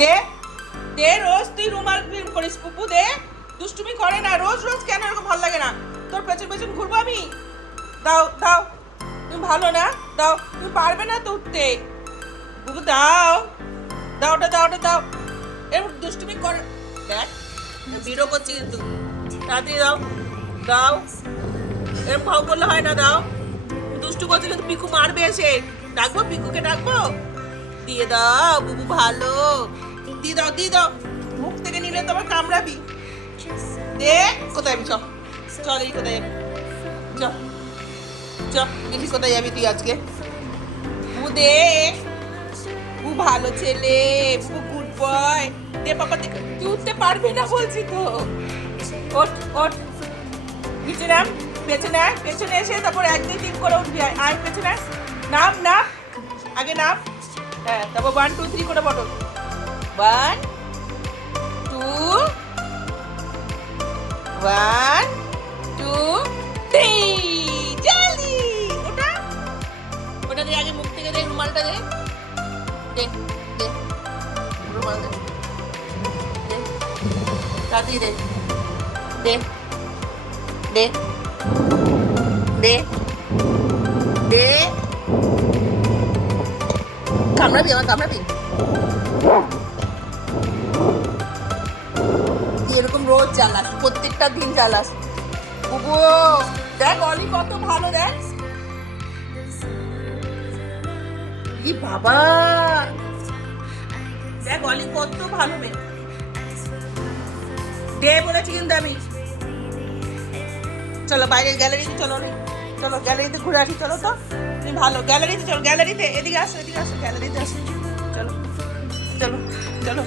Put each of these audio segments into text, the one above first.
দে দে, রোজ তুই রুমাল ক্লিন করিস পুপু, দে। দুষ্টুমি করে না, রোজ রোজ কেন এরকম ভালো লাগে না তোর? পেছন পেছন ঘুরবো আমি? দাও দাও, তুমি ভালো না, দাও। তুমি পারবে না তো উঠতে, বুবু দাও, দাও ওটা, দাও ওটা, দাও। এরকম দুষ্টুমি করে দেখ, বিরো করছি কিন্তু। তাড়াতাড়ি দাও, দাও। এরকম ভাব করলে হয় না, দাও। দুষ্টু করছে কিন্তু পিকু মারবে এসে। ডাকবো পিকুকে, ডাকবো? দিয়ে দাও বুবু, ভালো। দিয়ে দাও, দিয়ে দাও। মুখ থেকে নিলে তো আবার কামড়াবি। দে, কোথায় যাবি? চল চল, এই কোথায় যাবি? চল চল, দেখি কোথায় যাবি তুই আজকে। বুবু দে, বুবু ভালো ছেলে, বুবু গুড বয়। দে বাবা, দে। তুই উঠতে পারবি না বলছি তো। ওঠ ওঠ, নিচে নাম, পেছনে আয়, পেছনে এসে তারপর 1 2 3 করে উঠবি। আয় পেছনে আয়, নাম নাম, আগে নাম। হ্যাঁ, তারপর 1 2 3 করে বটো। 1 2 1 2 3, জলদি ওটা। ওটা দে, আগে মুখ থেকে দে, রুমালটা দে, দে দে, রুমাল দে, দে তাড়াতাড়ি দে, দে দে দে দে। কামড়াবি আমার, কামড়াবি? তুই এরকম রোজ জ্বালাস, প্রত্যেকটা দিন জ্বালাস। বুবু দেখ, অলি কত ভালো, দেখ। ই বাবা, দেখ অলি কত ভালো মেয়ে। দে বলেছি কিন্তু আমি। চলো বাইরে গ্যালারিতে চলো, চলো গ্যালারিতে ঘুরে আসি, চলো তো। তুমি ভালো, গ্যালারিতে চলো, গ্যালারিতে। এদিকে আসো, এদিকে আসো, গ্যালারিতে আসো। চলো চলো চলো।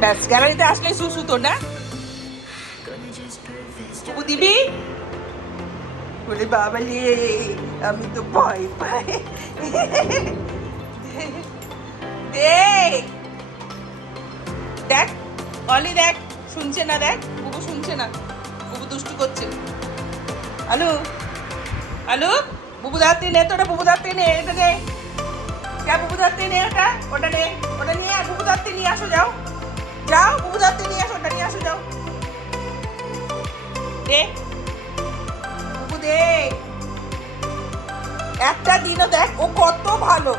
ব্যাস, গ্যালারিতে আসলে সুসু তোর না। বুবু দিবি? বলে বাবা রে, আমি তো ভয় পাই। দেখ দেখ, অলি দেখ, শুনছে না, দেখ বুবু শুনছে না, বুবু দুষ্টু করছে। আলু আলু, বুবু দাঁড়তে নে, তোটা বুবু দাঁড়তে নে, এটা নে। বুবু দাঁড়তে নে, ওটা ওটা নে, ওটা নিয়ে বুবু দাঁড়তে নিয়ে আসো, যাও যাও, বুবু দাঁড়তে নিয়ে আসো, ওটা নিয়ে আসো, যাও। দে বুবু দে। একটা দিনও দেখ ও কত ভালো,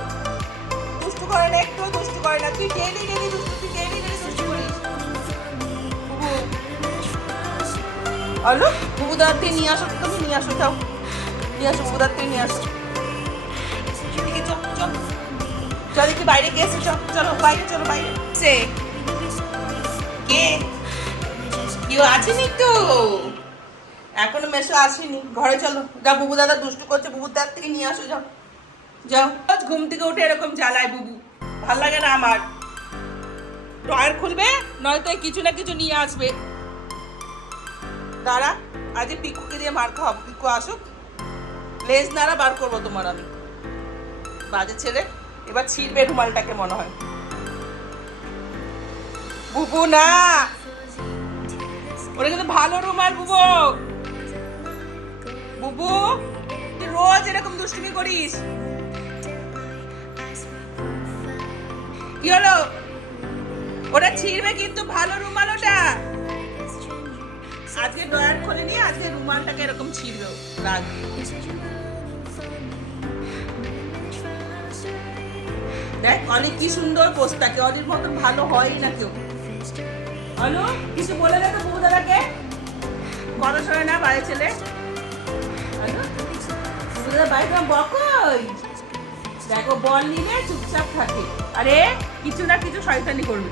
দুষ্টু করে না, একটু দুষ্টু করে না। তুই ডেলি ডেলি দুষ্টু, তুই ডেলি ডেলি দুষ্টু করিস। বুবু আলু, বুবু দাঁড়তে নিয়ে আসো, তুমি নিয়ে আসো, যাও নিয়ে আসো, বুবু দাঁড়তে নিয়ে আসো। এদিকে চল চল চল, দেখি বাইরে কে এসে, চল চলো বাইরে, চলো বাইরে। সে কে? কেউ আসেনি তো এখনো, মেসো আসেনি। ঘরে চলো, যা, বুবু দাদা দুষ্টু করছে, বুবুর দাঁত থেকে নিয়ে আসো, যাও যাও। আজ ঘুম থেকে উঠে এরকম জ্বালায় বুবু, ভাল লাগে না আমার। ড্রয়ার খুলবে, নয়তো কিছু না কিছু নিয়ে আসবে। দাঁড়া, আজ পিকুকে দিয়ে মার খাওয়াবো, পিকু আসুক, লেজ নাড়া বার করবো তোমার আমি। বাজে ছেলে, এবার ছিঁড়বে রুমালটাকে মনে হয়। বুবু না, ওটা কিন্তু ভালো রুমাল বুবু। বুবু তুই রোজ এরকম দুষ্টুমি করিস, কি হলো? ওটা ছিঁড়বে কিন্তু, ভালো রুমাল ওটা। আজকে ড্রয়ার খুলে নিয়ে আজকে রুমালটাকে এরকম ছিঁড়বে, রাগ। দেখ অলি কি সুন্দর পোস্তাকে, অলির মতন ভালো হয় না কেউ। অলু কিছু বলে দে তো বুবু দাদাকে, বড় সরে না বাইরে ছেলে। বুবু দাদা বাইরে বকই, দেখো বল নিলে চুপচাপ থাকে, আরে কিছু না কিছু শয়তানি করবে।